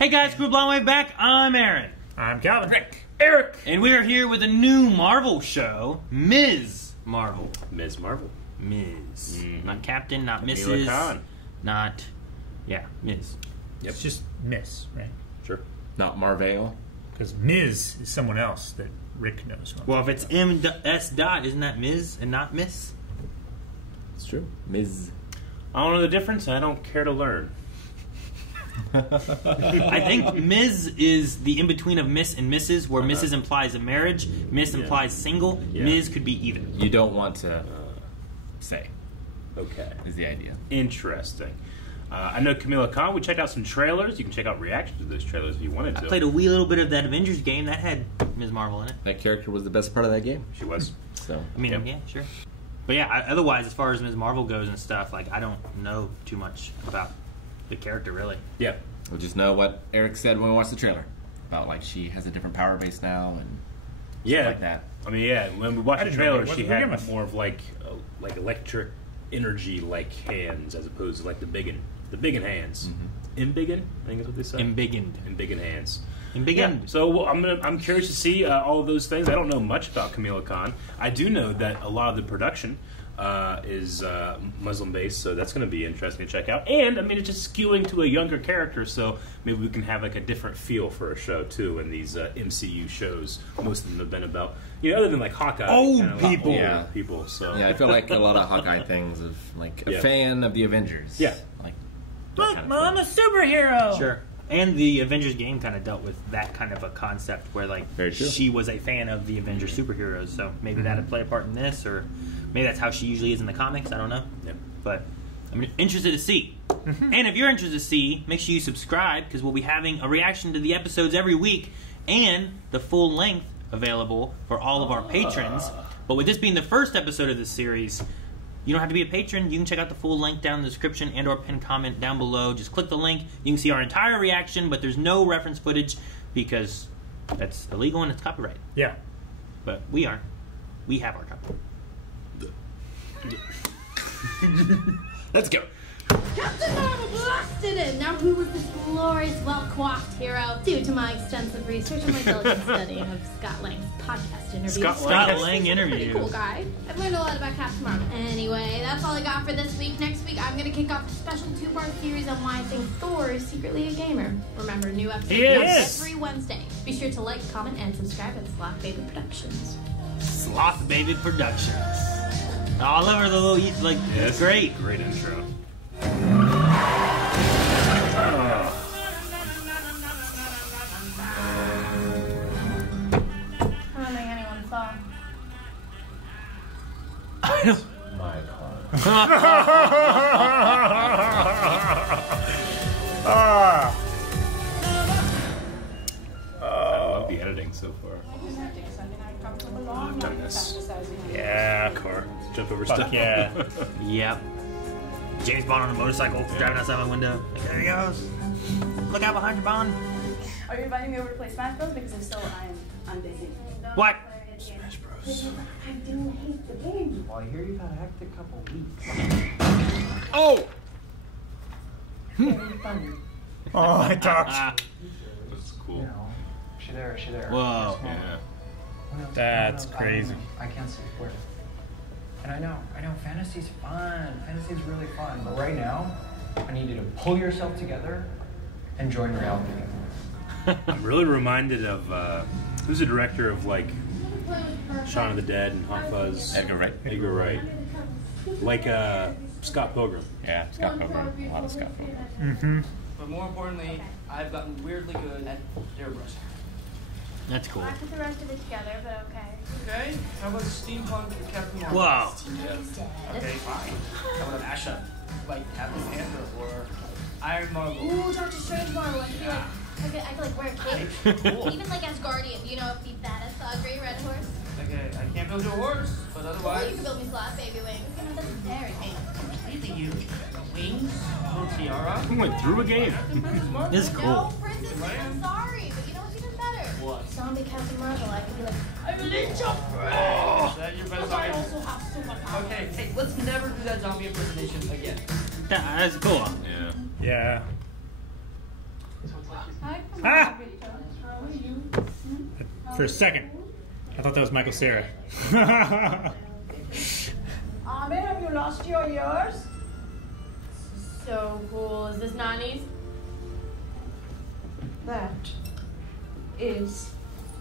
Hey guys, Crew Blonde back. I'm Aaron. I'm Calvin. Rick. Eric. And we are here with a new Marvel show, Ms. Marvel. Ms. Marvel. Ms. Mm-hmm. Not Captain, not Camila Mrs. Khan. Not, yeah, Ms. Yep. It's just Miss, right? Sure. Not Marvale. Because Ms. is someone else that Rick knows. Well, if it's M.S. dot, isn't that Ms. and not Miss? It's true. Ms. I don't know the difference, and I don't care to learn. I think Ms. is the in-between of Miss and Mrs., where Mrs. implies a marriage, Miss implies single, Ms. could be even. You don't want to say, Okay. is the idea. Interesting. I know Camila Khan. We checked out some trailers. You can check out reactions to those trailers if you wanted to. I played a wee little bit of that Avengers game that had Ms. Marvel in it. That character was the best part of that game. She was. So I mean, Yep. yeah, sure. But yeah, otherwise, as far as Ms. Marvel goes and stuff, like, I don't know too much about the character, really. Yeah. we'll just know what Eric said when we watched the trailer. About like she has a different power base now and Yeah. like that. I mean, yeah. When we watched I the didn't know trailer, what she the had gamut. more of like electric energy like hands as opposed to like the biggin hands. Embiggen, I think is what they say. Embiggened. Embiggen hands. Embiggened. Yeah, so I'm curious to see all of those things. I don't know much about Camila Khan. I do know that a lot of the production is Muslim based, so that's going to be interesting to check out. And I mean, it's just skewing to a younger character, so maybe we can have like a different feel for a show too. In these MCU shows, most of them have been about other than like Hawkeye, Old kind of a lot people. older Yeah. people. So Yeah, I feel like a lot of Hawkeye things of like a Yeah. fan of the Avengers. Yeah. Like Look, kind of I'm a superhero. Sure. And the Avengers game kind of dealt with that kind of a concept where, like, Very true. she was a fan of the Avengers superheroes, so maybe that'd play a part in this, or maybe that's how she usually is in the comics, I don't know. Yeah. But I'm interested to see. And if you're interested to see, make sure you subscribe, because we'll be having a reaction to the episodes every week, and the full length available for all of our patrons. But with this being the first episode of this series, you don't have to be a patron. You can check out the full link down in the description and or pinned comment down below. Just click the link. You can see our entire reaction, but there's no reference footage because that's illegal and it's copyright. Yeah. But we aren't. We have our copyright. let's go. Captain Marvel blasted it! Now who was this glorious, well-coiffed hero? Due to my extensive research and my diligent study of Scott Lang's podcast interview. Scott Lang He's a interview. pretty cool guy. I've learned a lot about Captain Marvel. Anyway, that's all I got for this week. Next week, I'm going to kick off a special 2-part series on why I think Thor is secretly a gamer. Remember, new episodes He come is. every Wednesday. Be sure to like, comment, and subscribe at Sloth Baby Productions. Sloth Baby Productions. Oh, I love her little, like, Yeah, it's great. Great intro. I don't think anyone saw. I love the editing so far. I've done this. Yeah. Car. Jump over Fuck stuff. yeah. Yep. James Bond on a motorcycle, driving outside my window. Like, there he goes. Look out behind your Bond. Are you inviting me over to play Smash Bros? Because if so, I'm busy. What? Smash Bros. I do hate the game. Well, I hear you've had a hectic couple weeks. Oh! Very funny. Oh, I talked. That's cool. You know, she there. Whoa. Yeah. That's crazy. I can't see where. And I know, fantasy's fun. Fantasy's really fun. But right now, I need you to pull yourself together and join reality. I'm really reminded of who's the director of like Shaun of the Dead and Hot Fuzz? Edgar Wright. Edgar Wright. Like Scott Pilgrim. Yeah, Scott Pilgrim. A lot of Scott Pilgrim. Mm-hmm. But more importantly, I've gotten weirdly good at airbrushing. That's cool. I put the rest of it together, but okay. Okay, how about steampunk Captain Marvel? Wow. Okay, fine. How about Asha, like Captain Panther or Iron Marvel? Ooh, Doctor Strange Marvel. I could like wear a cape. Cool. Even like as Guardian, you know, be badass Sagri, Red Horse. Okay, I can't build you a horse, but Or you otherwise, can build me Sloth Baby Wings. You know, that's very me. anything you wings, little tiara. We went through a game. This is cool. No, Princess, I'm sorry, but you know what's even better? What? Zombie Captain Marvel. I could be like, I'm a ninja Is that your best but I argument? also have superpowers. Okay, hey, let's never do that zombie impersonation again. That's cool. Yeah. Yeah. Hi, Ah! For a second, I thought that was Michael Cera. Ahmed, have you lost your ears? So cool. Is this Nani's? That is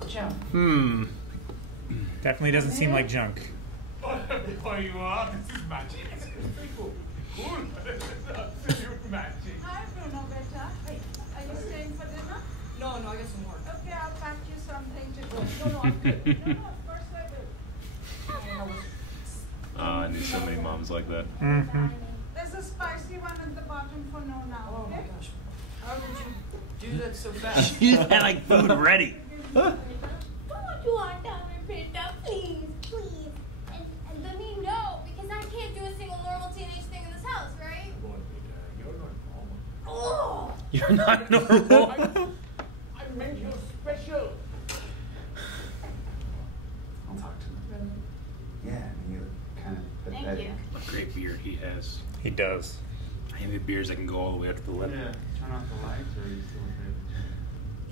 junk. Definitely doesn't seem like junk. There you are. This is magic. It's pretty cool. Cool. This is absolute magic. Hi, Bruno, better. Hey, are you staying for dinner? No, I got some more. Okay, I'll pack you something to go. No, I'm good. No, of course I will. I knew so many moms like that. Mm-hmm. There's a spicy one at the bottom for no now. Oh my Okay? gosh. How did you do that so fast? You just had like food ready. What you want, Pizza? Please, please. And let me know, because I can't do a single normal teenage thing in this house, right? Oh! You're not normal. I made you special. I'll talk to him. Yeah, I mean, you kind of Thank pathetic. you. What a great beard he has. He does. I envy beards that can go all the way up to the lip. Yeah, turn off the lights or are you still okay?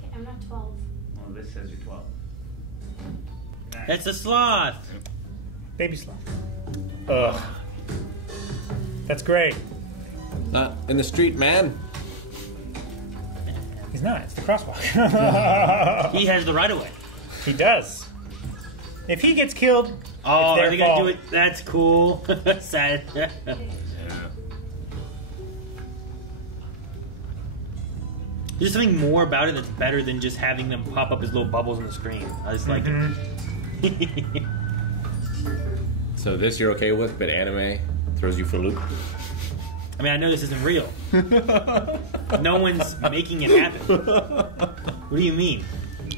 Okay, I'm not 12. Well, this says you're 12. That's a sloth. Baby sloth. Ugh. That's great. Not in the street, man. He's not. It's the crosswalk. He has the right of way. He does. If he gets killed, Oh, it's are their they gonna fault. do it? That's cool. Sad. Yeah. There's something more about it that's better than just having them pop up as little bubbles on the screen. I just like it. So this you're okay with, but anime throws you for a loop. I mean, I know this isn't real. No one's making it happen. What do you mean?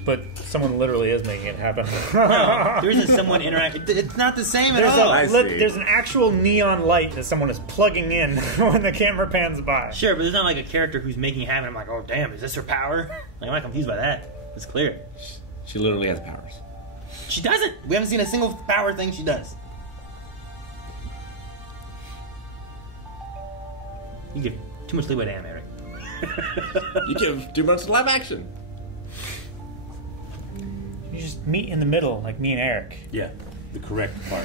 But someone literally is making it happen. No, there isn't someone interacting. It's not the same at There's, all. there's an actual neon light that someone is plugging in when the camera pans by. Sure, but there's not like a character who's making it happen. I'm like, oh damn, is this her power? Like, I'm not confused by that. It's clear. She literally has powers. She doesn't. We haven't seen a single power thing she does. You give too much leeway to anime, Eric. You give too much live action. You just meet in the middle, like me and Eric. Yeah, the correct part.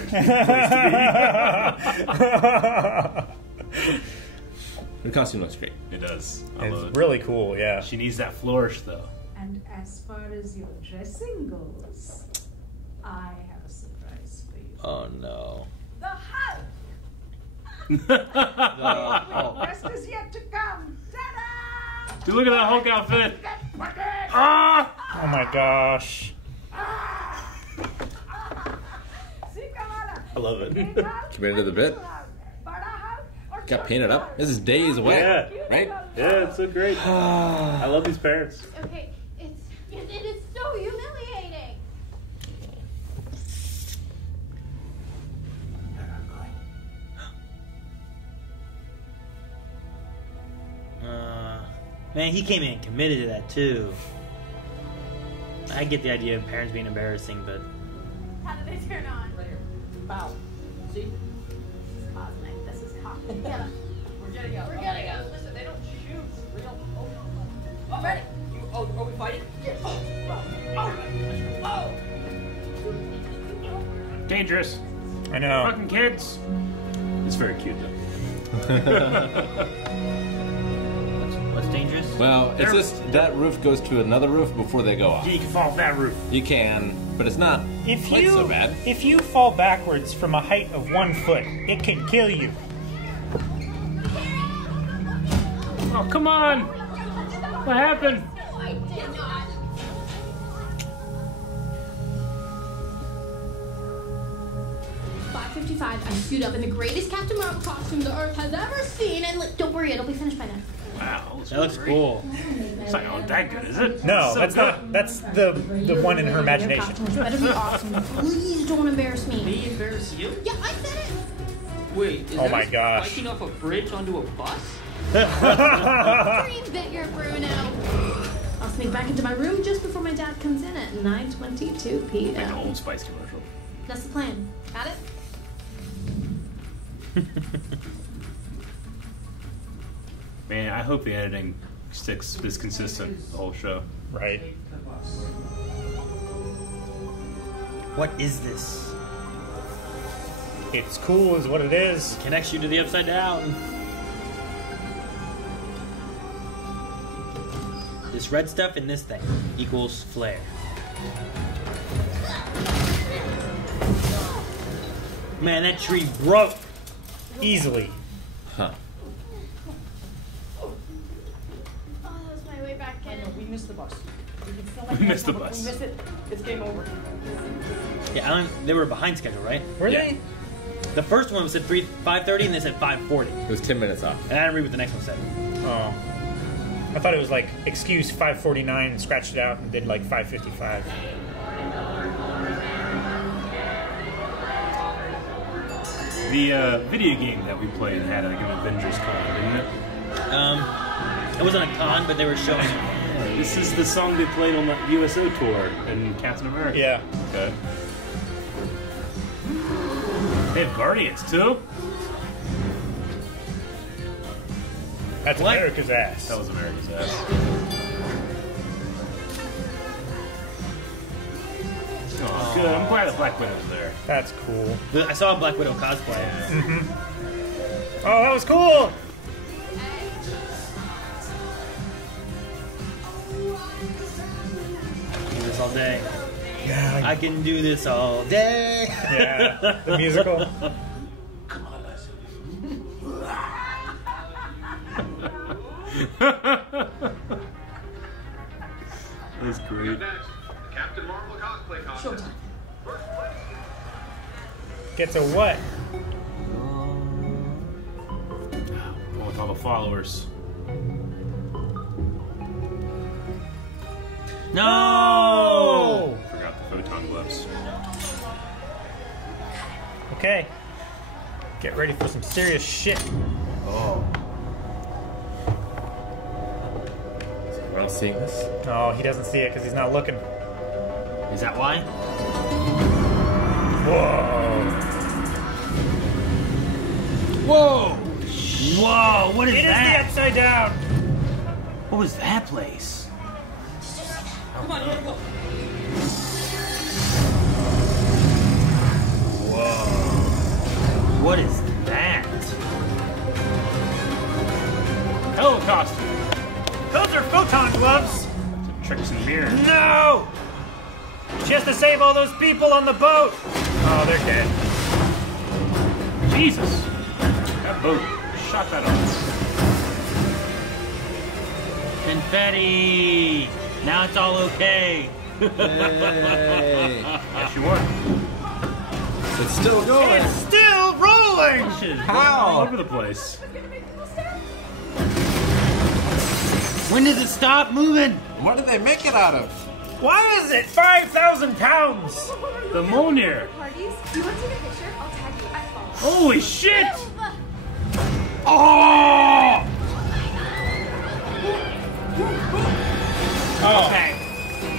The costume looks great. It does. I love It's it. really cool, yeah. She needs that flourish, though. And as far as your dressing goes, I have a surprise for you. Oh no. The Hulk! Oh. The rest is yet to come. Ta-da! Dude, look at that Hulk outfit. Ah! Oh my gosh. I love it. Committed to the bit. Got painted up. This is days away, Yeah. right? Yeah, it's so great. I love these parents. Okay, it is so humiliating. Man, he came in and committed to that too. I get the idea of parents being embarrassing, but How do they turn on? Right here. Bow. See? This is cosmic. This is cosmic. Yeah. We're getting out. We're getting out. Listen, they don't shoot. We don't. Oh, ready? Are we fighting? Yes. Oh. Dangerous. I know. Fucking kids. It's very cute, though. what's dangerous? Well, it's just that roof goes to another roof before they go off. You can fall off that roof. You can, but it's not If quite you so bad. if you fall backwards from a height of 1 foot, it can kill you. Oh, come on. What happened? No, I did not. I suit up in the greatest Captain Marvel costume the Earth has ever seen, and don't worry, it'll be finished by then. Wow. That looks cool. It's not that good, is it? No, So that's good. not. That's the one in her imagination. Costumes better be awesome. Please don't embarrass me. Me embarrass you? Yeah, I said it. Wait, is Oh that my gosh. spiking off a bridge onto a bus? Dream bigger, Bruno. I'll sneak back into my room just before my dad comes in at 9:22 Like p.m. an Old Spice commercial. That's the plan. Got it? Man, I hope the editing sticks this consistent the whole show. Right. What is this? It's cool is what it is. Connects you to the upside down. This red stuff in this thing equals flare. Man, that tree broke. Easily. Huh. Oh, that was my way back I know, in. we missed the bus. We can still We missed the but bus. We missed it. It's game over. Yeah, they were behind schedule, right? Were Yeah. they? The first one said 5:30 and they said 5:40. It was 10 minutes off. And I didn't read what the next one said. Oh. I thought it was like excuse 5:49 and scratched it out and did like 5:55. The video game that we played had like an Avengers con, didn't it? It wasn't a con, but they were showing it. This is the song they played on the USO tour in Captain America. Yeah. Okay. They have Guardians too? That's What? America's ass. That was America's ass. Oh, good. I'm glad that Black Widow's there. That's cool. I saw a Black Widow cosplay. Oh, that was cool! Do this all day. Yeah. I can do this all day. Yeah. The musical. That's great. Captain Marvel cosplay contest. Gets a what? Oh, with all the followers. No! Forgot the photon gloves. Okay. Get ready for some serious shit. Oh. Is anyone else seeing this? No, he doesn't see it because he's not looking. Is that why? Whoa. Whoa! Whoa! What is It is the that? upside down. What was that place? Come on, you gotta go. Whoa! What is that? Hello, costume. Those are photon gloves. Tricks and mirrors. No! She has to save all those people on the boat. Oh, they're dead. Jesus. That boat shot that off. Confetti! Now it's all okay. Hey. Yeah, she won. It's still going. It's still rolling. Shit is How? all over the place. When does it stop moving? What did they make it out of? Why is it 5,000 pounds? The Mjolnir. Parties? You want to take a picture? I'll tag you. I follow. Holy shit! Oh! Okay.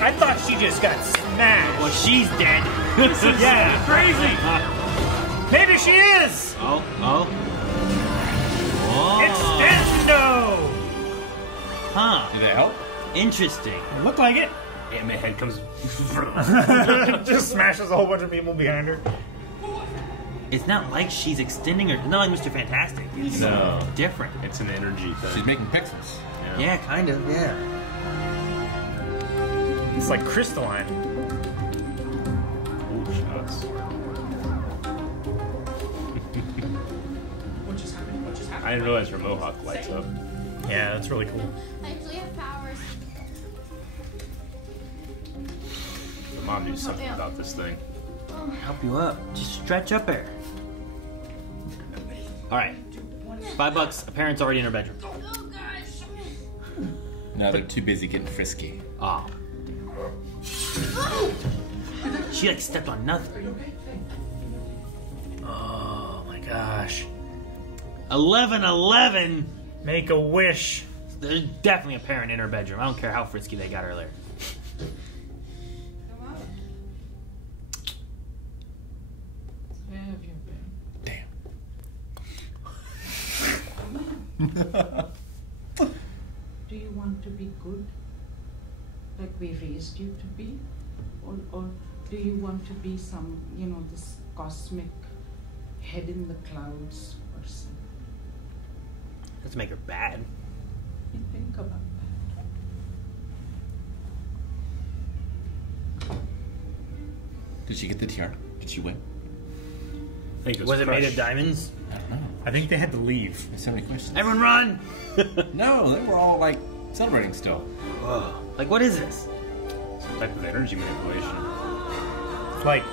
I thought she just got smashed. Well, she's dead. This is Yeah. crazy. Maybe she is. Oh, oh. Whoa. Extendo. Huh. Did they help? Interesting. Looked like it. Ant-Man head comes. Just smashes a whole bunch of people behind her. It's not like she's extending her. Not like Mr. Fantastic. It's No. different. It's an energy thing. She's making pixels. Yeah, kind of. Yeah. It's like crystalline. Ooh, shots. What just happened? What just happened? I didn't realize her mohawk lights up. Yeah, that's really cool. I actually have powers. The mom knew something about this thing. Help you up. Just stretch up there. All right. $5. A parent's already in her bedroom. Oh gosh. No, they're too busy getting frisky. Oh. She like stepped on nothing. Oh my gosh. 11:11. Make a wish. There's definitely a parent in her bedroom. I don't care how frisky they got her there. Where have you been? Do you want to be good, like we raised you to be, or do you want to be some, this cosmic head in the clouds person? Let's make her bad. You think about that. Did she get the tiara? Did she win? I think Was it made of diamonds? I don't know. I think they had to leave. There's so many questions. Everyone run! No, they were all like celebrating still. Whoa. Like, what is this? Some type of energy manipulation. It's like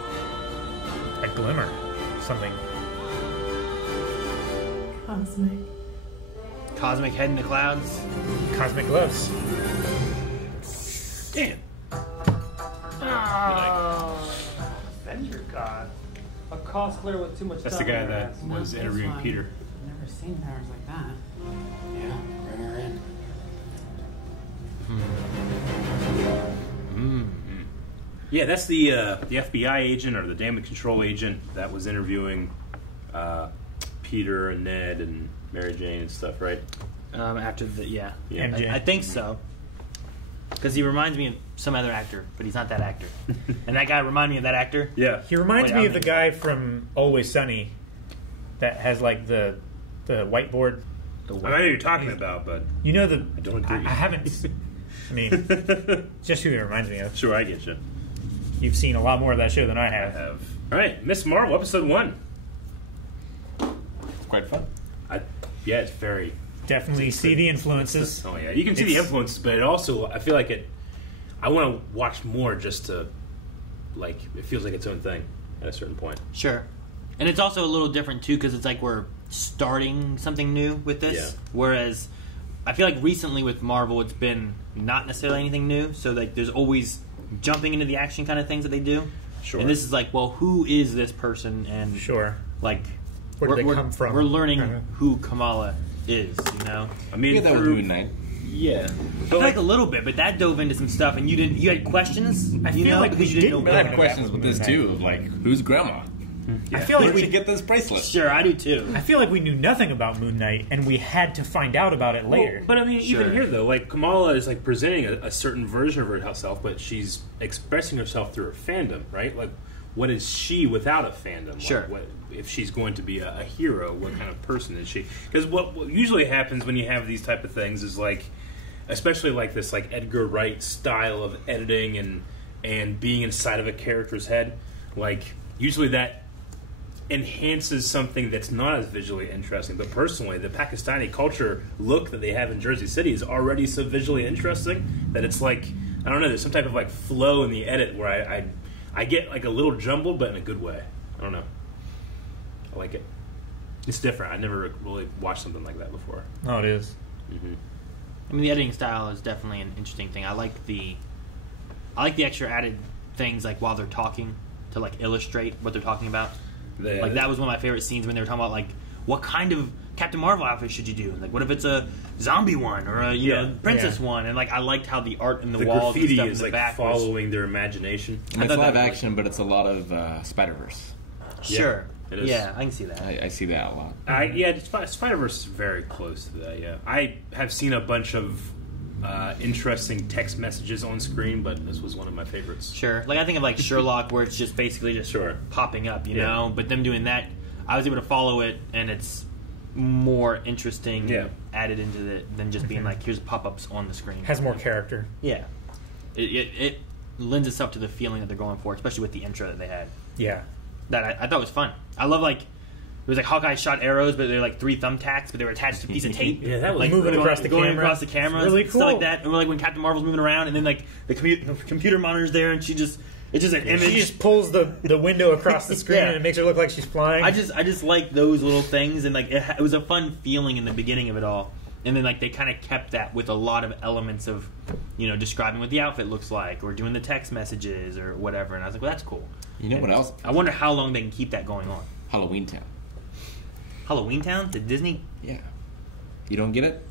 a glimmer, something. Cosmic. Cosmic head in the clouds? Cosmic gloves. Damn. Avenger God. A cosplayer with too much That's the guy that was interviewing Peter. I've never seen powers like that. Yeah, bring her in. Yeah, that's the FBI agent or the damage control agent that was interviewing Peter and Ned and Mary Jane and stuff, right? After the Yeah. MJ. I think so. Because he reminds me of some other actor, but he's not that actor. And that guy reminded me of that actor. Yeah. He reminds Wait, me I of the mean- guy from Always Sunny that has like the whiteboard. I know who you're talking about, but You know I don't agree. I haven't. I mean, just who he reminds me of. Sure, I get you. You've seen a lot more of that show than I I have. have. All right, Miss Marvel, episode 1. It's quite fun. Yeah, it's very. Definitely see the influences. Oh yeah, you can see the influences, but it also I feel like it. I want to watch more just to, like, it feels like its own thing at a certain point. Sure. And it's also a little different, too, because it's like we're starting something new with this. Yeah. Whereas I feel like recently with Marvel, it's been not necessarily anything new. So, like, there's always jumping into the action kind of things that they do. Sure. And this is like, well, who is this person? And, Sure. like, Where did they come from? We're learning Uh-huh. who Kamala is, you know? I mean, You get that with through- Moon Knight. Yeah, I feel like a little bit, but that dove into some stuff, and you had questions. I feel like because we you didn't didn't know. I know had questions with this too, of like, who's grandma? I feel like Where'd she we get this bracelet? Sure, I do too. I feel like we knew nothing about Moon Knight, and we had to find out about it later. Well, but I mean, Sure. even here though, like Kamala is like presenting a certain version of herself, but she's expressing herself through her fandom, right? Like, what is she without a fandom? Sure. Like, what if she's going to be a hero? What kind of person is she? Because what usually happens when you have these type of things is like, especially like this, like Edgar Wright style of editing and being inside of a character's head, like usually that enhances something that's not as visually interesting. But personally, the Pakistani culture look that they have in Jersey City is already so visually interesting that it's like, I don't know, there's some type of like flow in the edit where I get like a little jumbled, but in a good way. I don't know. I like it. It's different. I never really watched something like that before. Oh, it is. Mm-hmm. I mean, the editing style is definitely an interesting thing. I like the extra added things, like while they're talking, to like illustrate what they're talking about. Like that was one of my favorite scenes when they were talking about like what kind of Captain Marvel outfit should you do? Like what if it's a zombie one or a princess one? And like I liked how the art in the walls and graffiti stuff is in the like back following their imagination. I mean, I it's thought live that was, action, but it's a lot of Spider-Verse. Sure. It is. Yeah, I can see that. I see that a lot. Spider-Verse is very close to that, yeah. I have seen a bunch of interesting text messages on screen, but this was one of my favorites. Sure. Like I think of like Sherlock, where it's just basically just popping up, you know. But them doing that, I was able to follow it, and it's more interesting added into it than just being like, here's pop-ups on the screen. Has more character. Yeah. It lends itself to the feeling that they're going for, especially with the intro that they had. Yeah. That I thought was fun. I love like it was like Hawkeye shot arrows, but they're like 3 thumbtacks, but they were attached to a piece of tape. Yeah, that was like moving across the going camera. across the camera, Really stuff like cool. that. Or like when Captain Marvel's moving around, and then like the computer monitor's there, and it's just an image. She just pulls the window across the screen, and it makes her look like she's flying. I just like those little things, and like it was a fun feeling in the beginning of it all. And then like they kind of kept that with a lot of elements of, you know, describing what the outfit looks like, or doing the text messages or whatever. And I was like, well, that's cool. You know what else? I wonder how long they can keep that going on. Halloween Town. Halloween Town? The Disney? Yeah. You don't get it?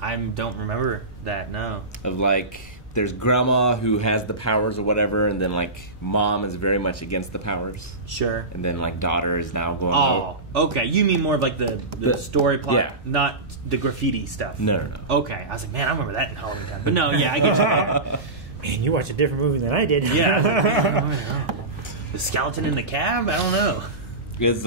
I don't remember that, no. Of like there's grandma who has the powers or whatever, and then like mom is very much against the powers. Sure. And then like daughter is now going. Oh, okay. You mean more of like the story plot, yeah. not the graffiti stuff. No. Okay, I was like, man, I remember that in Halloween Town. But no, yeah, I get you. Man, you watched a different movie than I did. Yeah. I was like, man, I don't know. The skeleton in the cab? I don't know. Is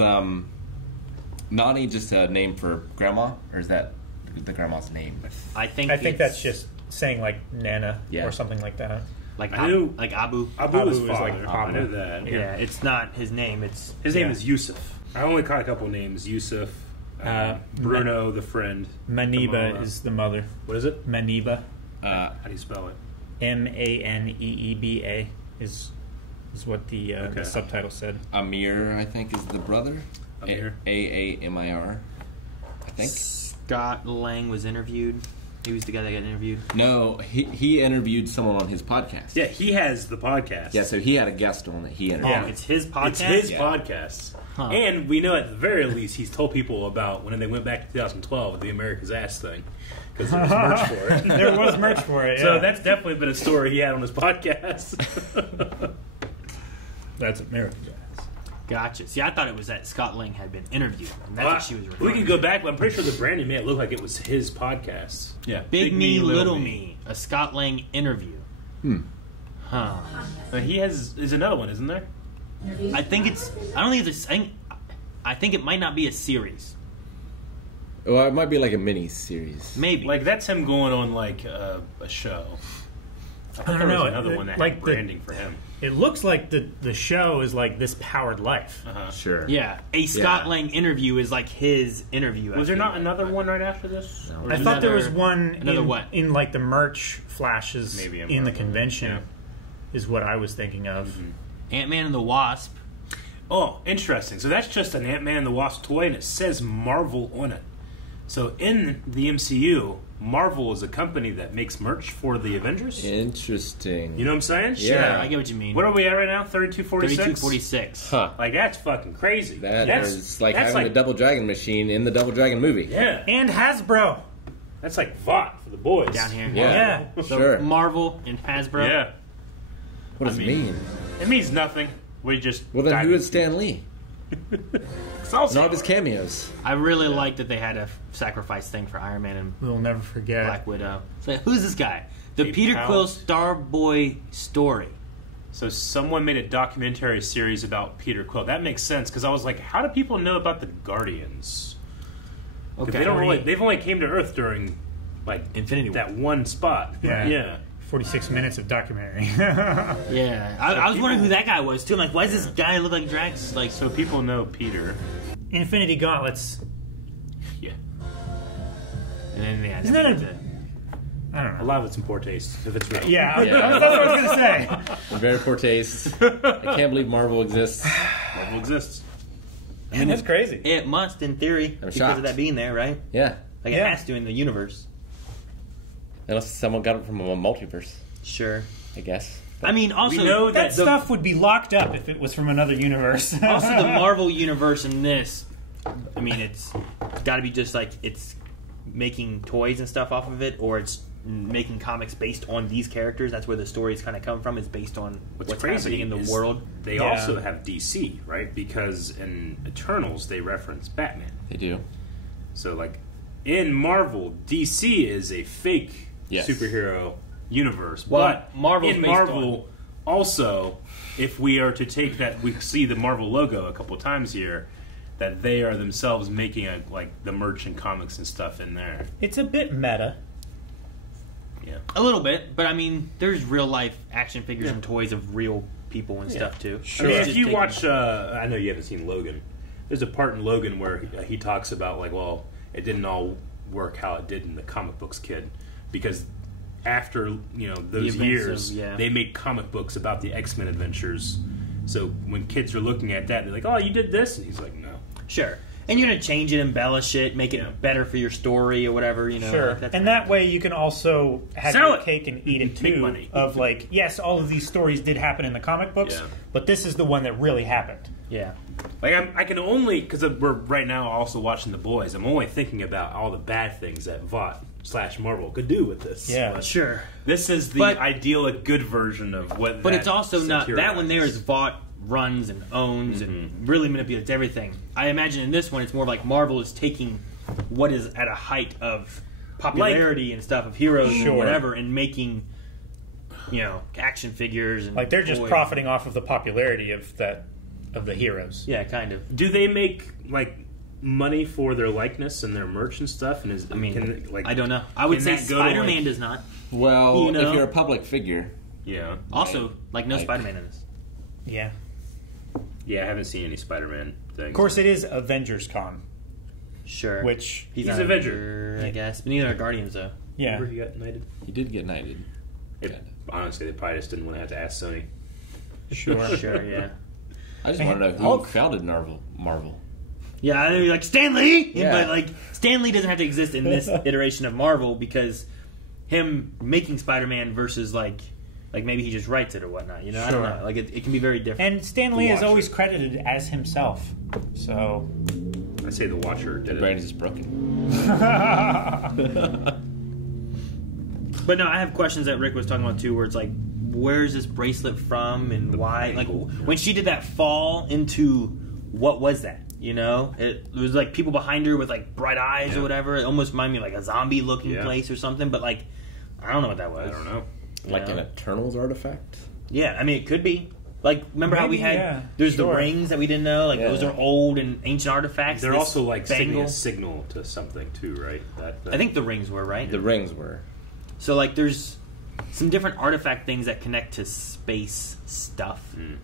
Nani just a name for grandma, or is that the grandma's name? I think that's just saying like Nana Yeah. or something like that. like I knew- like Abu. Abu is is father. like I knew Papa. that. Yeah, it's not his name. It's His name is Yusuf. I only caught a couple names. Yusuf, Bruno, the friend. Maniba Kamala. is the mother. What is it? Maniba. How do you spell it? Maneeba is what the subtitle said. Amir, I think, is the brother. Amir. Aamir, I think. Scott Lang was interviewed. He was the guy that got interviewed. No, he interviewed someone on his podcast. Yeah, he has the podcast. Yeah, so he had a guest on that he interviewed. Oh, it's his podcast? It's his Yeah. podcast. Huh. And we know at the very least he's told people about when they went back to 2012 the America's Ass thing. Because there was merch for it. There was merch for it, yeah. So that's definitely been a story he had on his podcast. That's American Jazz. Gotcha. See, I thought it was that Scott Lang had been interviewed. And that's what she was we referring can go back, but I'm pretty sure the branding made it look like it was his podcast. Yeah. Big Me, Little Me. A Scott Lang interview. Huh. But he has... There's another one, isn't there? I think it's... I don't think it's a... I think it might not be a series. Well, it might be like a mini series. Maybe. Like, that's him going on, like, a show. I thought I there don't was know. another one that Like had branding for him. It looks like the show is like This Powered Life. Sure. Yeah. A Scott Lang interview is like his interview. Was there not another one right after this? No. Or I is thought there another- was one another in, what? in like the merch flashes Maybe I'm in the wrong. convention Yeah. is what I was thinking of. Ant-Man and the Wasp. Oh, interesting. So that's just an Ant-Man and the Wasp toy, and it says Marvel on it. So in the MCU, Marvel is a company that makes merch for the Avengers. Interesting. You know what I'm saying? Yeah. Sure, I get what you mean. What are we at right now? 3246? 3246. Huh. Like, that's fucking crazy. That is like that's having the Double Dragon machine in the Double Dragon movie. Yeah. And Hasbro. That's like VOT for the boys. Down here. Yeah. So Sure. Marvel and Hasbro. Yeah. What does I it mean- mean? It means nothing. We just... Well, then dive who in. is Stan Lee? It's also None of his cameos. I really like that they had a sacrifice thing for Iron Man and We'll never forget. Black Widow. So who's this guy? The Hey, Peter pals. Quill Starboy story. So someone made a documentary series about Peter Quill. That makes sense, because I was like, how do people know about the Guardians? 'Cause Okay. They don't really... They've only came to Earth during, like, Infinity War. that one spot. Yeah. Yeah. 46 minutes of documentary. Yeah. I was wondering who that guy was too. I'm like, why does this guy look like Drax? Like, So people know Peter. Infinity Gauntlets. Yeah. and then yeah, Isn't then that we a- get to- I don't A know. lot of it's in poor taste, if it's real. Yeah, Yeah. that's what I was going to say. Very poor taste. I can't believe Marvel exists. Marvel exists. Man, that's crazy. It must, in theory, I'm because shocked. of that being there, right? Yeah. Like Yeah. it has to in the universe. Unless someone got it from a multiverse, Sure. I guess. I mean, also We know That the- stuff would be locked up if it was from another universe. also the Marvel universe in this. I mean, it's got to be just like it's making toys and stuff off of it, or it's making comics based on these characters. That's where the stories kind of come from. Is based on what's crazy happening in the is world. They Yeah. also have DC, right? Because in Eternals, they reference Batman. They do. So, like, in Marvel, DC is a fake Yes. superhero universe. Well, but Marvel's in based Marvel, also, if we are to take that, we see the Marvel logo a couple times here, that they are themselves making like the merch and comics and stuff in there. It's a bit meta. Yeah. A little bit, but I mean, there's real life action figures and toys of real people and stuff too. I mean, It's if just you taking- watch, I know you haven't seen Logan. There's a part in Logan where he talks about like, well, it didn't all work how it did in the comic books, kid, because after those events years, of- yeah. they made comic books about the X-Men adventures. So when kids are looking at that, they're like, "Oh, you did this," and he's like, "No." Sure. And you're gonna change it, embellish it, make it better for your story or whatever, you know. Sure. like, that's And fine. that way you can also have Sell your it. cake and eat it Make too. money. Of like, yes, all of these stories did happen in the comic books, Yeah. but this is the one that really happened. Yeah. Like I can only because we're right now also watching The Boys. I'm only thinking about all the bad things that Vought / Marvel could do with this. Yeah. But Sure. This is the idyllic good version of what. But that it's also not that one there satirizes. is bought, runs, and owns, and really manipulates everything. I imagine in this one, it's more like Marvel is taking what is at a height of popularity and stuff of heroes Sure. and whatever, and making action figures and Like they're just toys. profiting off of the popularity of the heroes. Yeah, kind of. Do they make money for their likeness and their merch and stuff? And I don't know. I would say that go to, Spider-Man does not. Well, You know? if you're a public figure, Yeah. Also, no Like- Spider-Man in this. Yeah. Yeah, I haven't seen any Spider-Man things. Of course, it is Avengers Con. Sure. Which He's not a Avenger. I guess. But neither are Guardians, though. yeah. Remember he got knighted? he did get knighted. Honestly, they probably just didn't want to have to ask Sony. Sure. Sure, yeah. I just want to know who Hulk. founded Marvel. Yeah, they're like, Stan Lee! Yeah. But, Stan Lee doesn't have to exist in this iteration of Marvel because him making Spider-Man versus, maybe he just writes it or whatnot, I don't Sure. know. It can be very different. And Stan Lee is Watcher. always credited as himself. So. I say the Watcher did The brain it. is just broken. But no, I have questions that Rick was talking about, too, where it's like, where's this bracelet from and why? When she did that fall into, what was that? It was like people behind her with bright eyes or whatever. It almost reminded me of a zombie looking place or something. But I don't know what that was. I don't know. Like an Eternals artifact? Yeah, I mean it could be. Remember how we Maybe, had? yeah. There's the Sure. rings that we didn't know. Those are old and ancient artifacts. They're This also sending bangle. a signal to something too, right? That I think the rings were right. The rings were. So there's some different artifact things that connect to space stuff,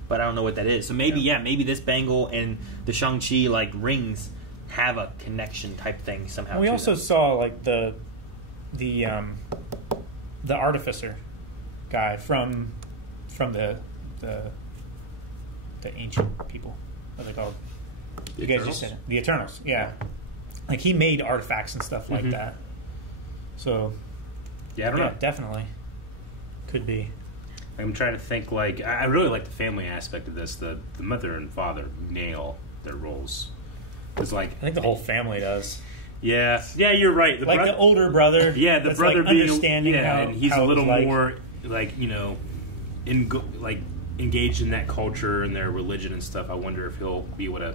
but I don't know what that is. So maybe this bangle and the Shang-Chi rings have a connection type thing somehow. We to also them. saw the artificer guy from the ancient people. What are they called? You guys just said it. The Eternals. Yeah. He made artifacts and stuff like that. So Yeah, I don't know. definitely could be. I'm trying to think. I really like the family aspect of this. The mother and father nail their roles. It's I think the whole family does. yeah, you're right. The older brother. Yeah, the that's, brother being understanding how, and he's how a little it's more engaged in that culture and their religion and stuff. I wonder if he'll be able to.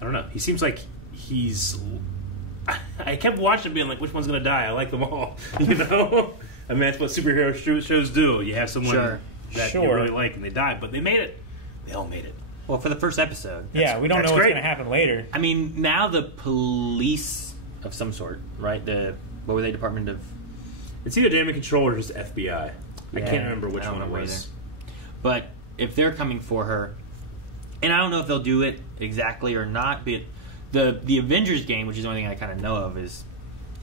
I don't know. He seems like he's. I kept watching, being like, "Which one's gonna die?" I like them all. I mean, that's what superhero shows do. You have someone that you really like, and they die, but they made it. They all made it. Well, for the first episode. Yeah, we don't know what's going to happen later. I mean, now the police of some sort, right? What were they? Department of. It's either Damage Control or just FBI. I Yeah, can't remember which I don't one it know was. But if they're coming for her, and I don't know if they'll do it exactly or not, but the Avengers game, which is the only thing I kind of know of, is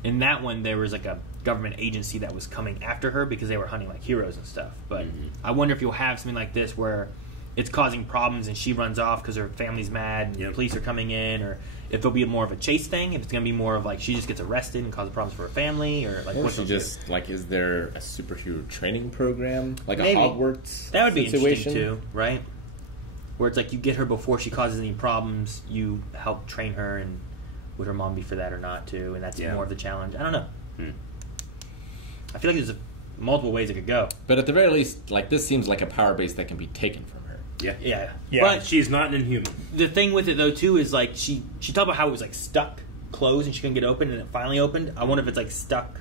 in that one there was a government agency that was coming after her because they were hunting heroes and stuff. But I wonder if you'll have something like this where it's causing problems and she runs off because her family's mad and the police are coming in, or if there'll be more of a chase thing, if it's going to be more of she just gets arrested and causes problems for her family, or Or she just is there a superhero training program Maybe. a Hogwarts? That would be situation? interesting too, right? Where it's you get her before she causes any problems, you help train her, and would her mom be for that or not too? And that's more of the challenge. I don't know. I feel like there's multiple ways it could go. But at the very least, this seems like a power base that can be taken from her. Yeah. But she's not an Inhuman. The thing with it though too is she talked about how it was stuck closed and she couldn't get open, and it finally opened. I wonder if it's stuck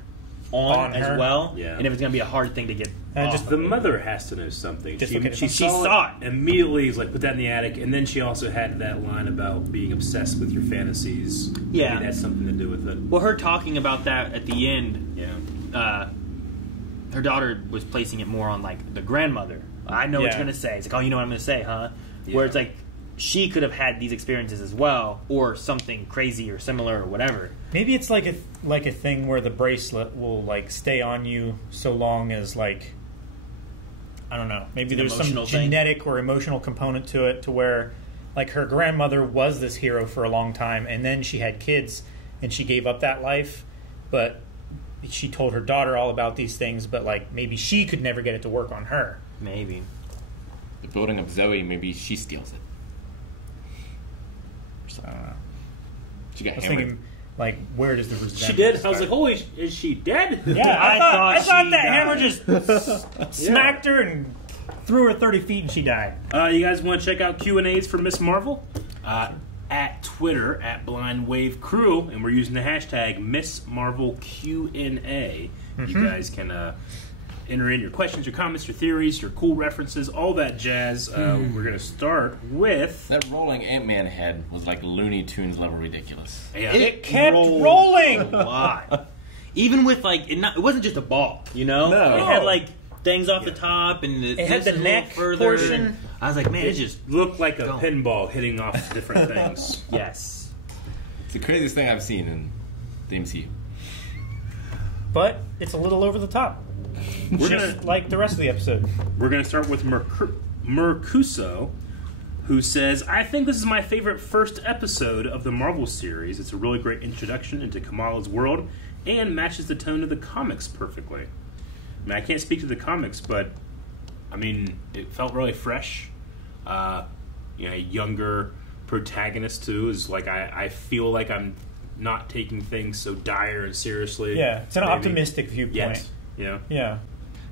on as her? well, Yeah. and if it's going to be a hard thing to get off. Just the mother has to know something. Just She, look at she it. saw it immediately. He's put that in the attic, and then she also had that line about being obsessed with your fantasies. Yeah. Maybe that's something to do with it. Well, her talking about that at the end, Yeah. her daughter was placing it more on the grandmother. I know what Yeah. you're going to say. It's oh, you know what I'm going to say, huh? Where it's she could have had these experiences as well, or something crazy or similar or whatever. Maybe it's like a thing where the bracelet will stay on you so long as I don't know. Maybe It's an there's some emotional thing. genetic or emotional component to it, to where her grandmother was this hero for a long time, and then she had kids and she gave up that life, but she told her daughter all about these things, but maybe she could never get it to work on her. Maybe. The building of Zoe, maybe she steals it. I don't know. She got I was hammered. thinking Like, where does the resemblance She did. I was start? like, holy, is she dead? Yeah, I thought that hammer just smacked her and threw her 30 feet and she died. You guys want to check out Q&As for Miss Marvel? At Twitter, at Blind Wave Crew, and we're using the hashtag Miss Marvel Q&A. You guys can enter in your questions, your comments, your theories, your cool references, all that jazz. We're going to start with... That rolling Ant-Man head was like Looney Tunes level ridiculous. Yeah. It kept rolling! A lot. Even with, like, it wasn't just a ball, you know? No. It had, like, things off the top, and it had the neck further, portion. I was like, man, it just looked like a pinball hitting off different things. Yes. It's the craziest thing I've seen in the MCU. But it's a little over the top. We're Just gonna, like the rest of the episode. We're going to start with Mercuso, who says, I think this is my favorite first episode of the Marvel series. It's a really great introduction into Kamala's world and matches the tone of the comics perfectly. I mean, I can't speak to the comics, but I mean, it felt really fresh. Younger protagonist too is like I feel like I'm not taking things so dire and seriously. Yeah, it's an optimistic viewpoint. Yes. Yeah. Yeah.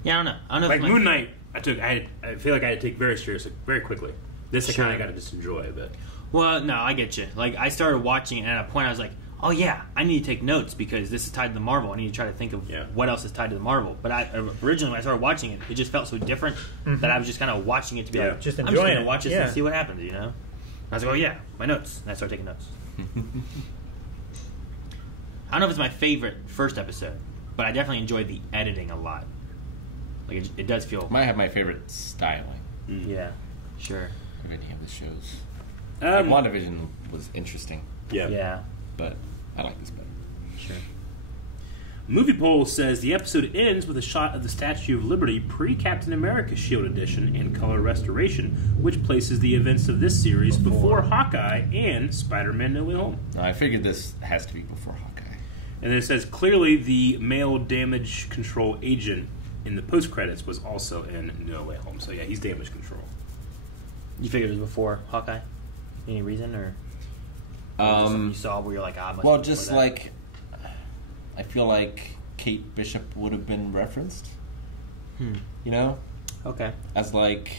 Yeah, I don't know. I don't know. Like Moon Knight, I feel like I had to take very seriously, very quickly. This I kind of got to just enjoy a bit. Well, no, I get you. Like, I started watching it, and at a point I was like, oh yeah, I need to take notes because this is tied to the Marvel. I need to try to think of what else is tied to the Marvel. But originally when I started watching it, it just felt so different that I was just kind of watching it to be like, just I'm enjoying just going to watch this it. and see what happens, you know? I was like, oh yeah, my notes. And I started taking notes. I don't know if it's my favorite first episode, but I definitely enjoyed the editing a lot. Like, it does feel... Might have my favorite styling. Yeah, sure. Of any of the shows. Like WandaVision was interesting. Yeah. But I like this better. Sure. Movie Poll says the episode ends with a shot of the Statue of Liberty pre-Captain America Shield Edition and color restoration, which places the events of this series before Hawkeye and Spider-Man No Way Home. I figured this has to be before Hawkeye. And then it says clearly the male damage control agent in the post-credits was also in No Way Home. So yeah, he's damage control. You figured it was before Hawkeye? Any reason, or you saw where you're like, well, just like I feel like Kate Bishop would have been referenced. You know? Okay. As like,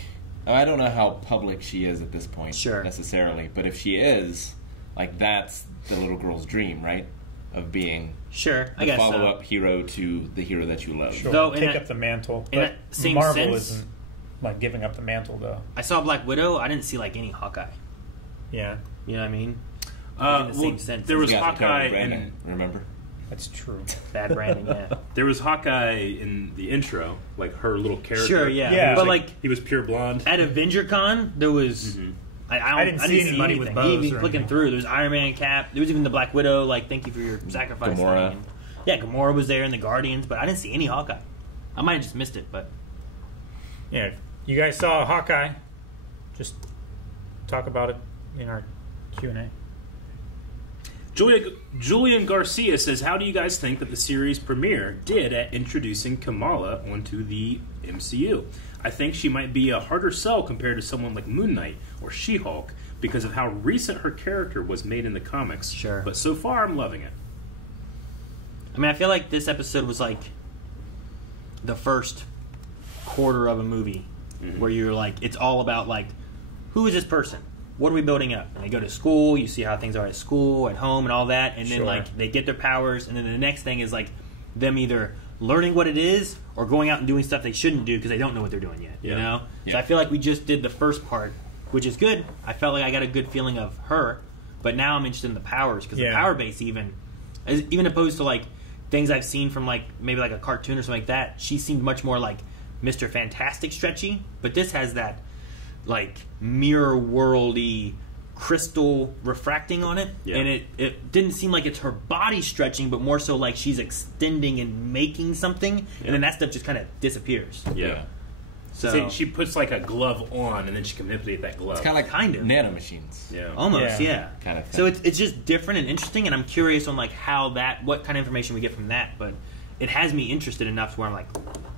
I don't know how public she is at this point, necessarily, but if she is, like, that's the little girl's dream, right? Of being I the guess follow-up hero to the hero that you love. Sure. Though, take up the mantle. In But that same Marvel sense, isn't like giving up the mantle, though. I saw Black Widow. I didn't see like any Hawkeye. Yeah. You know what I mean? In the same sense. There was You got the Hawkeye branding, in... remember? That's true. Bad branding, yeah. There was Hawkeye in the intro, like her little character. Sure, yeah. Yeah. But like he was pure blonde. at AvengerCon, there was... I didn't see anybody with bows Even or clicking anything. through, there was Iron Man, Cap. There was even the Black Widow. Like, thank you for your sacrifice. Gamora. thing. Yeah, Gamora was there, and the Guardians, but I didn't see any Hawkeye. I might have just missed it, but Yeah. You guys saw Hawkeye. Just talk about it in our Q&A. Julian Garcia says, how do you guys think that the series premiere did at introducing Kamala onto the MCU? I think she might be a harder sell compared to someone like Moon Knight or She-Hulk because of how recent her character was made in the comics. Sure. But so far, I'm loving it. I mean, I feel like this episode was like the first quarter of a movie where you're like, it's all about like, who is this person? What are we building up? And they go to school, you see how things are at school, at home, and all that, and then like they get their powers, and then the next thing is like them either learning what it is or going out and doing stuff they shouldn't do because they don't know what they're doing yet. You know? So I feel like we just did the first part, which is good. I felt like I got a good feeling of her, but now I'm interested in the powers because the power base even opposed to like things I've seen from like maybe like a cartoon or something like that, she seemed much more like Mr. Fantastic stretchy, but this has that like mirror worldy crystal refracting on it, and it didn't seem like it's her body stretching, but more so like she's extending and making something, and then that stuff just kind of disappears. So see, she puts like a glove on, and then she can manipulate that glove. It's kind of like nanomachines. Almost, kind of thing. So it's just different and interesting, and I'm curious on like how what kind of information we get from that. But it has me interested enough to where I'm like,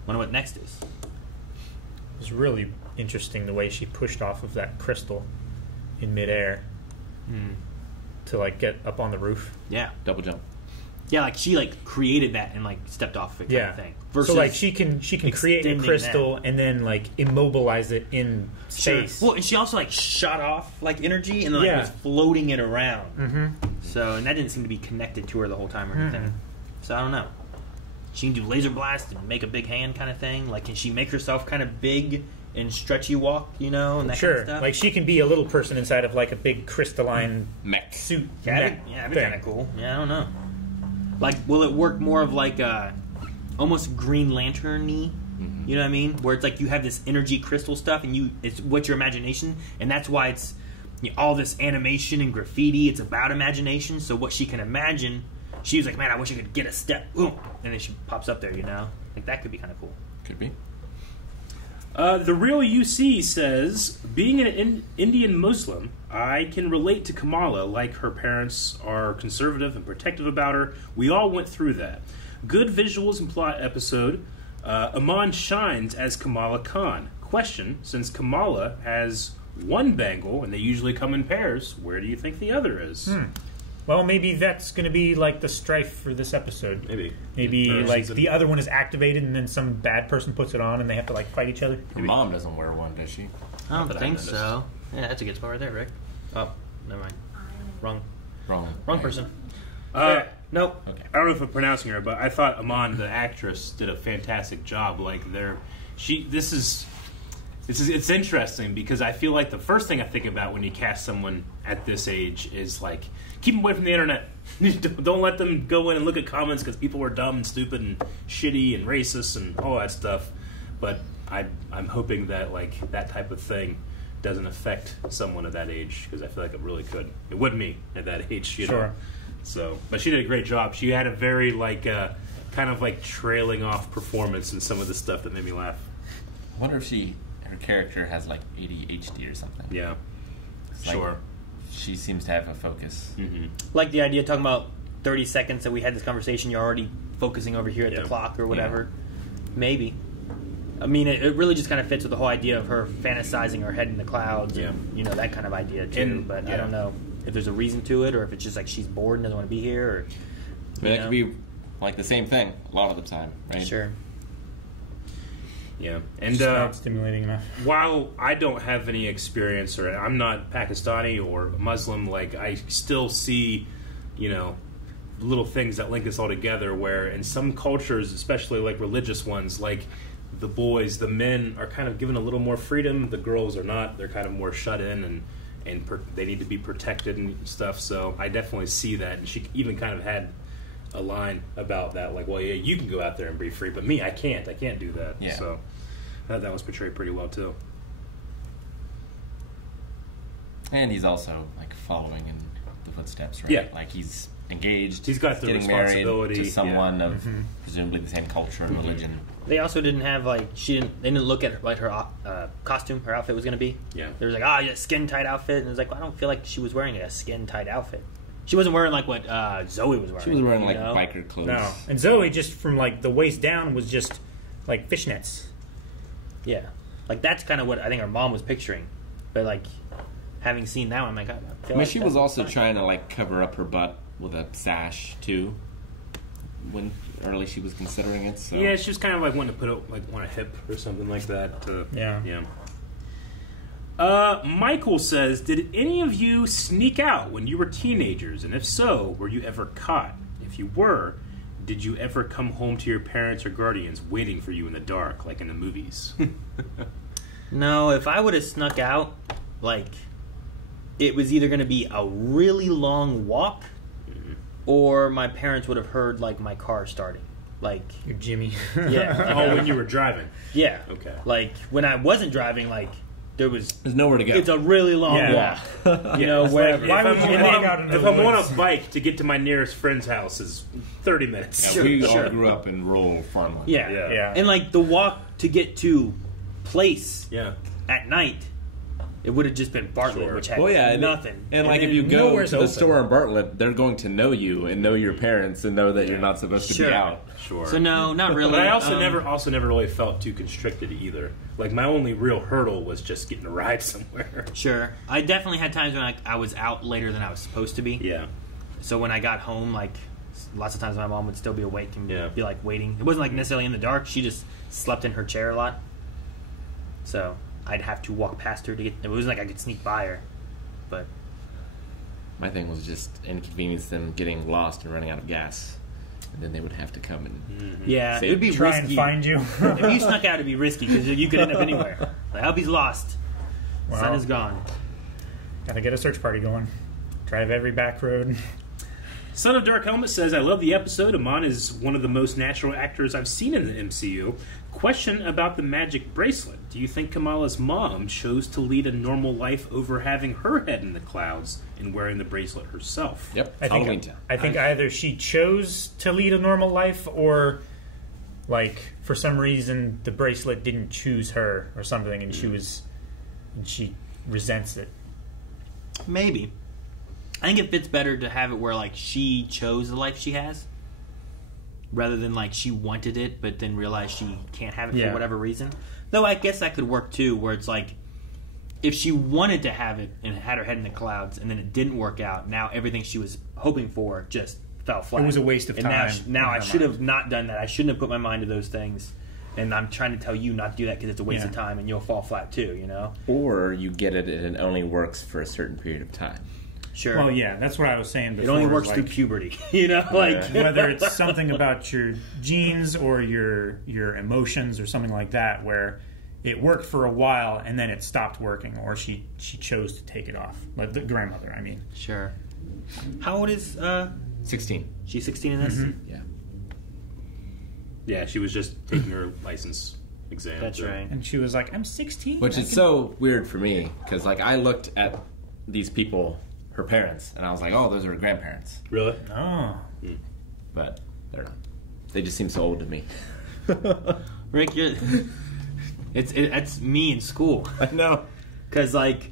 wonder what next is. It was really interesting the way she pushed off of that crystal in midair to like get up on the roof. Yeah. Double jump. Yeah, like she like created that and like stepped off of it kind of thing. Versus so like she can create a crystal and then like immobilize it in space. Well, and she also like shot off like energy and then like was floating it around. Mm-hmm. So and that didn't seem to be connected to her the whole time or anything. So I don't know. She can do laser blast and make a big hand kind of thing. Like, can she make herself kind of big and stretchy walk, you know, and that kind of stuff? Like she can be a little person inside of like a big crystalline mech suit. That'd be kind of cool. Yeah, I don't know. Like, will it work more of like a almost Green Lantern-y? You know what I mean? Where it's like you have this energy crystal stuff, and it's what's your imagination, and that's why it's all this animation and graffiti. It's about imagination. So what she can imagine, she was like, "Man, I wish I could get a step," boom, and then she pops up there. You know, like that could be kind of cool. Could be. The real UC says, being an Indian Muslim, I can relate to Kamala. Like her parents are conservative and protective about her. We all went through that. Good visuals and plot episode. Aman shines as Kamala Khan. Question, since Kamala has one bangle and they usually come in pairs, where do you think the other is? Well, maybe that's going to be like the strife for this episode. Maybe like the other one is activated and then some bad person puts it on and they have to like fight each other. Your mom doesn't wear one, does she? I don't think so. Yeah, that's a good spot right there, Rick. Oh, never mind. Wrong person. Nope. Okay. I don't know if I'm pronouncing her, but I thought Aman, the actress, did a fantastic job. Like it's interesting because I feel like the first thing I think about when you cast someone at this age is like, keep them away from the internet. Don't let them go in and look at comments because people are dumb and stupid and shitty and racist and all that stuff. But I'm hoping that like that type of thing doesn't affect someone at that age because I feel like it really could. It would me at that age, you know. So, but she did a great job. She had a very like kind of like trailing off performance in some of the stuff that made me laugh. I wonder if her character has like ADHD or something. Yeah, like, she seems to have a focus. Like the idea talking about 30 seconds that we had this conversation, you're already focusing over here at the clock or whatever. Maybe. I mean, it really just kind of fits with the whole idea of her fantasizing her head in the clouds. And, you know, that kind of idea too. But I don't know if there's a reason to it or if it's just like she's bored and doesn't want to be here. Or, I mean, that could be like the same thing a lot of the time, right? Sure. Yeah, and it's not stimulating enough. While I don't have any experience, or I'm not Pakistani or Muslim, like I still see, you know, little things that link us all together. Where in some cultures, especially like religious ones, like the men are kind of given a little more freedom. The girls are not. They're kind of more shut in and they need to be protected and stuff. So I definitely see that. And she even kind of had a line about that, like, well, yeah, you can go out there and be free, but me, I can't do that. Yeah. So that was portrayed pretty well too. And he's also like following in the footsteps, right? Yeah, like he's engaged. He's got the getting responsibility married to someone of presumably the same culture and religion. They also didn't have like they didn't look at like her costume, her outfit was going to be. Yeah, they was like, yeah, skin tight outfit, and it was like, well, I don't feel like she was wearing a skin tight outfit. She wasn't wearing like what Zoe was wearing. She was wearing like biker clothes. No, and Zoe just from like the waist down was just like fishnets. Yeah, like that's kind of what I think her mom was picturing, but like having seen that one, I'm like, I mean, she was also trying to like cover up her butt with a sash too. When early she was considering it, so yeah, she was kind of like wanting to put it like on a hip or something like that. Yeah. Michael says, did any of you sneak out when you were teenagers? And if so, were you ever caught? If you were, did you ever come home to your parents or guardians waiting for you in the dark, like in the movies? No, if I would have snuck out, like, it was either going to be a really long walk, or my parents would have heard, like, my car starting. Like... You're Jimmy. Yeah. Oh, when you were driving? Yeah. Okay. Like, when I wasn't driving, like... There's nowhere to go. It's a really long walk. You know, wherever. Like, if I'm on a bike to get to my nearest friend's house is 30 minutes. Yeah, we all grew up in rural farmland. Yeah. And like the walk to get to place at night it would have just been Bartlett, which had nothing. And like if you go to the store in Bartlett, they're going to know you and know your parents and know that you're not supposed to be out. Sure. So no, not really. But I also never really felt too constricted either. Like my only real hurdle was just getting a ride somewhere. Sure. I definitely had times when I was out later than I was supposed to be. Yeah. So when I got home, like lots of times my mom would still be awake and be like waiting. It wasn't like necessarily in the dark. She just slept in her chair a lot. So I'd have to walk past her to get. It wasn't like I could sneak by her, but my thing was just inconvenience them getting lost and running out of gas, and then they would have to come and it would be try risky. and find you. If you snuck out, it'd be risky because you could end up anywhere. Like, I hope he's lost. Well, Sun is gone. Gotta get a search party going. Drive every back road. Son of Dark Helmet says, I love the episode. Amon is one of the most natural actors I've seen in the MCU. Question about the magic bracelet. Do you think Kamala's mom chose to lead a normal life over having her head in the clouds and wearing the bracelet herself? Yep. I think either she chose to lead a normal life or, like, for some reason the bracelet didn't choose her or something and she resents it. Maybe. I think it fits better to have it where, like, she chose the life she has rather than, like, she wanted it but then realized she can't have it for whatever reason. Though I guess that could work, too, where it's like if she wanted to have it and had her head in the clouds and then it didn't work out, now everything she was hoping for just fell flat. It was a waste of time. Now I should have not done that. I shouldn't have put my mind to those things. And I'm trying to tell you not to do that because it's a waste of time and you'll fall flat, too, you know? Or you get it and it only works for a certain period of time. Sure. Well, yeah, that's what I was saying before. It only works through puberty, you know, like whether it's something about your genes or your emotions or something like that, where it worked for a while and then it stopped working, or she chose to take it off, like the grandmother. I mean, sure. How old is 16? She's 16 in this. Mm-hmm. Yeah. Yeah, she was just taking her license exam. That's right. And she was like, "I'm 16," which is so weird for me because like I looked at these people. Her parents, and I was like, "Oh, those are her grandparents." Really? Oh, but they're not. They just seem so old to me. Rick, it's me in school. I know, because like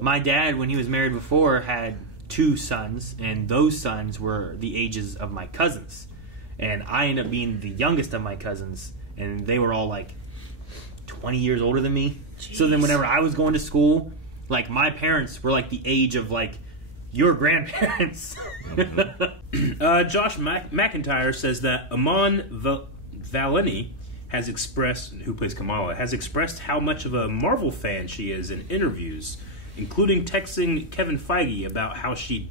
my dad, when he was married before, had 2 sons, and those sons were the ages of my cousins, and I ended up being the youngest of my cousins, and they were all like 20 years older than me. Jeez. So then, whenever I was going to school. Like, my parents were, like, the age of, like, your grandparents. Josh McIntyre says that Amon Valeni has expressed, who plays Kamala, has expressed how much of a Marvel fan she is in interviews, including texting Kevin Feige about how she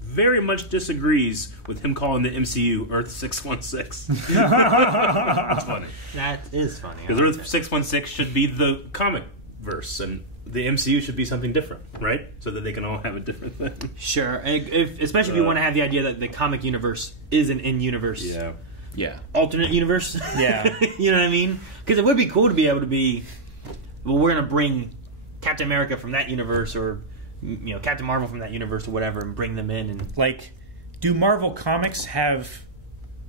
very much disagrees with him calling the MCU Earth 616. That's funny. That is funny. Because Earth 616 should be the comic verse, and the MCU should be something different, right? So that they can all have a different thing. Sure. Especially if you want to have the idea that the comic universe is an in-universe. Yeah. Alternate universe. Yeah. You know what I mean? Because it would be cool to be able to be, well, we're going to bring Captain America from that universe or, you know, Captain Marvel from that universe or whatever and bring them in. And like, do Marvel Comics have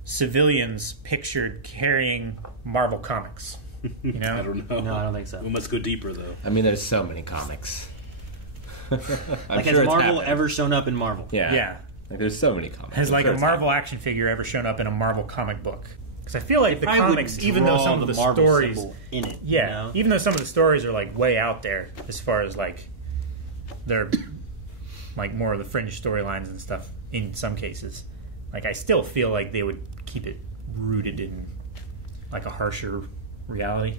civilians pictured carrying Marvel Comics? You know? I don't know. No, I don't think so. We must go deeper, though. I mean, there's so many comics. Like, has Marvel ever shown up in Marvel? Yeah. Like, there's so many comics. Has, like, a Marvel action figure ever shown up in a Marvel comic book? Because I feel like the comics, even though some of the stories in it, yeah, you know? even though some of the stories are like way out there as far as like they're like more of the fringe storylines and stuff in some cases, like I still feel like they would keep it rooted in like a harsher reality.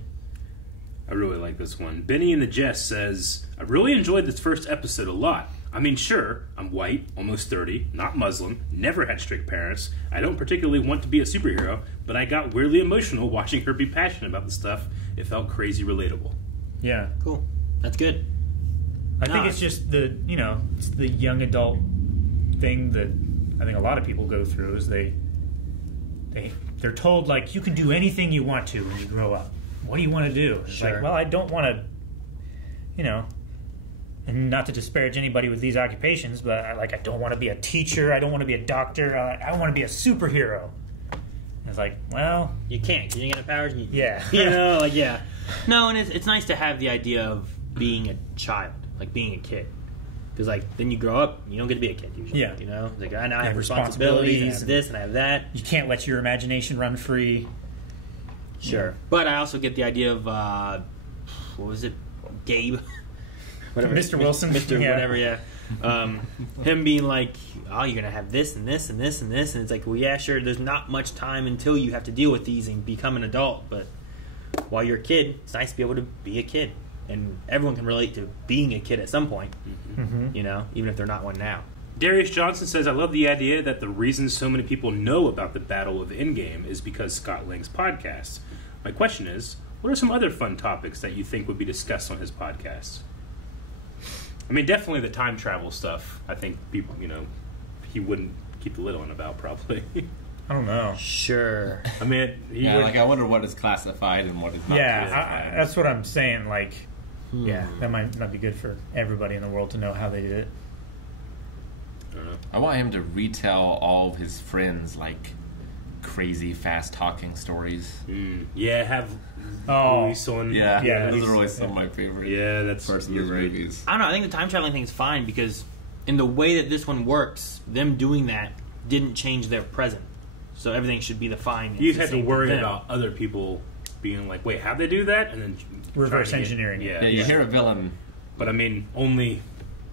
I really like this one. Benny in the Jest says, I really enjoyed this first episode a lot. I mean, sure, I'm white, almost 30, not Muslim, never had strict parents. I don't particularly want to be a superhero, but I got weirdly emotional watching her be passionate about the stuff. It felt crazy relatable. Yeah. Cool. That's good. I think it's just the, you know, it's the young adult thing that I think a lot of people go through is they're told, like, you can do anything you want to when you grow up. What do you want to do? It's like, well, I don't want to, you know, and not to disparage anybody with these occupations, but I don't want to be a teacher. I don't want to be a doctor. I want to be a superhero. And it's like, well, you can't. You ain't got the powers. Yeah. You know, like, yeah. No, and it's nice to have the idea of being a child, like being a kid. Because like then you grow up, you don't get to be a kid usually. Yeah. You know, like I now have responsibilities, and I have this and I have that. You can't let your imagination run free. Sure, but I also get the idea of what was it, Gabe, whatever, Mr. Wilson, Mr. Whatever, yeah. Him being like, oh, you're gonna have this and this and this and this, and it's like, well, yeah, sure. There's not much time until you have to deal with these and become an adult, but while you're a kid, it's nice to be able to be a kid, and everyone can relate to being a kid at some point. You know, even if they're not one now. Darius Johnson says, I love the idea that the reason so many people know about the Battle of Endgame is because Scott Lang's podcast. My question is, what are some other fun topics that you think would be discussed on his podcast? I mean, definitely the time travel stuff. I think people, you know, he wouldn't keep the lid on about probably. I don't know. Sure. I mean, I wonder what is classified and what is not. Yeah, that's what I'm saying. Like, yeah, that might not be good for everybody in the world to know how they did it. I want him to retell all of his friends like crazy fast talking stories. Yeah, have Luis on. Yeah, those are always some of my favorite. Yeah, that's parts of those movies. I don't know. I think the time traveling thing is fine because in the way that this one works, them doing that didn't change their present, so everything should be the fine. You'd have to worry about other people being like, "Wait, how'd they do that?" And then reverse engineering. Yeah, you hear a villain, but I mean, only.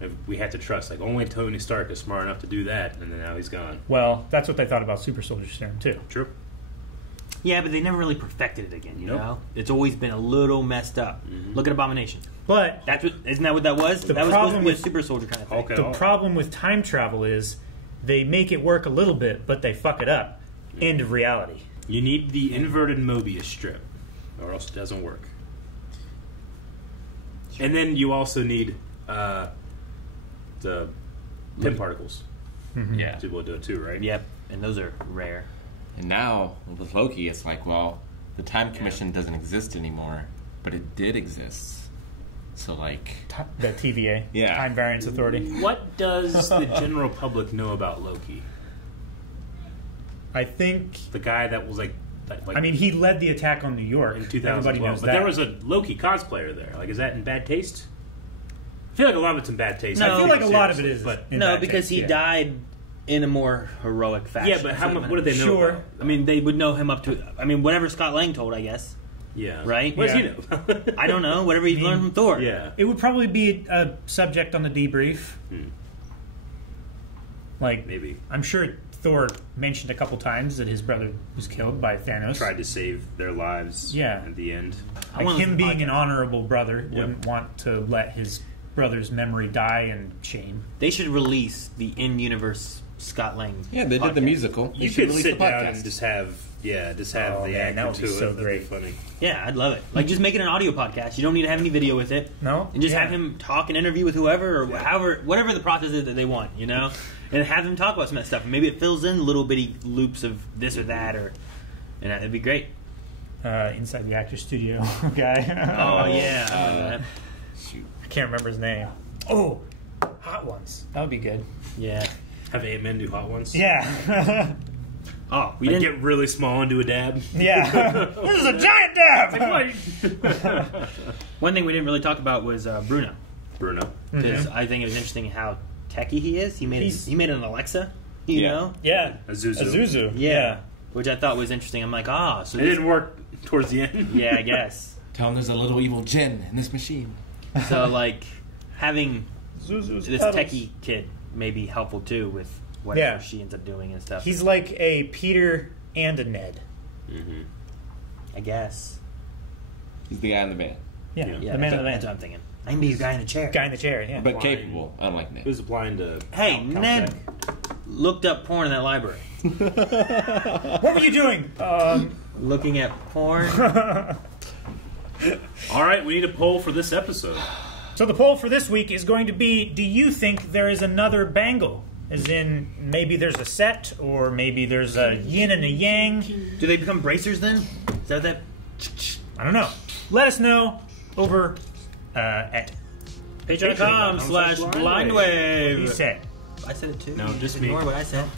If we had to trust, like, only Tony Stark is smart enough to do that, and then now he's gone. Well, that's what they thought about Super Soldier Serum, too. True. Yeah, but they never really perfected it again, you know? It's always been a little messed up. Look at Abomination. But isn't that what that was? That was supposed to be a super soldier kind of thing. Okay, the problem with time travel is they make it work a little bit, but they fuck it up. End of reality. You need the inverted Mobius strip, or else it doesn't work. And then you also need... the Pym particles. Yeah. People do it too, right? Yep, and those are rare. And now, with Loki, it's like, well, the Time Commission doesn't exist anymore, but it did exist. So, like... The TVA. Yeah. Time Variance Authority. What does the general public know about Loki? I think... The guy that was, like I mean, he led the attack on New York. In 2012. Everybody knows but that. there was a Loki cosplayer there. Like, is that in bad taste? I feel like a lot of it's in bad taste. No, I feel like a lot of it is. But no, because he died in a more heroic fashion. Yeah, but what did they know? Sure. About? I mean, they would know him up to... I mean, whatever Scott Lang told, I guess. Yeah. Right? What does he know? I don't know. Whatever he learned from Thor. Yeah. It would probably be a subject on the debrief. Like, maybe. I'm sure Thor mentioned a couple times that his brother was killed by Thanos. Tried to save their lives at the end. Like him being an honorable brother wouldn't want to let his brother's memory die in shame. They should release the in-universe Scott Lang. Yeah, they did the musical. You could sit down and just have the actor that would be so great. Funny. Yeah, I'd love it. Like, just make it an audio podcast. You don't need to have any video with it. No, and just have him talk and interview with whoever or whatever the process is that they want. You know, and have him talk about some of that stuff. And maybe it fills in little bitty loops of this or that, and it'd be great. Inside the Actors Studio guy. Oh yeah, I remember that. Shoot, I can't remember his name. Oh, Hot Ones. That would be good. Yeah. Have 8 men do Hot Ones? Yeah. Oh, we didn't get really small and do a dab. Yeah. This is a giant dab. One thing we didn't really talk about was Bruno. Bruno. Because I think it was interesting how techie he is. He made an Alexa. You know? Yeah. A Zuzu. Yeah. Which I thought was interesting. I'm like, so it didn't work towards the end. Yeah, I guess. Tell him there's a little evil djinn in this machine. So, like, having Zuzu's this pedals. techie kid may be helpful too with whatever she ends up doing and stuff. He's like a Peter and a Ned. I guess. He's the guy in the van. Yeah, the man in the van. That's what I'm thinking. I can be a guy in the chair. Guy in the chair, yeah. But capable, unlike Ned. Who's applying to... Hey, Ned looked up porn in that library. What were you doing? Looking at porn. All right, we need a poll for this episode. So the poll for this week is going to be, do you think there is another bangle? As in, maybe there's a set, or maybe there's a yin and a yang. Do they become bracers then? Is that that? I don't know. Let us know over at Patreon.com/blindwave. He said. I said it too. No, just me. Ignore what I said.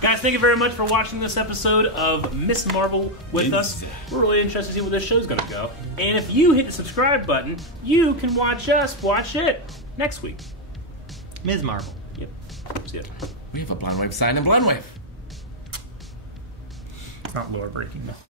Guys, thank you very much for watching this episode of Miss Marvel with us. We're really interested to see where this show's going to go. And if you hit the subscribe button, you can watch us watch it next week. Ms. Marvel. Yep. See ya. We have a Blindwave sign in Blindwave. It's not lore breaking though.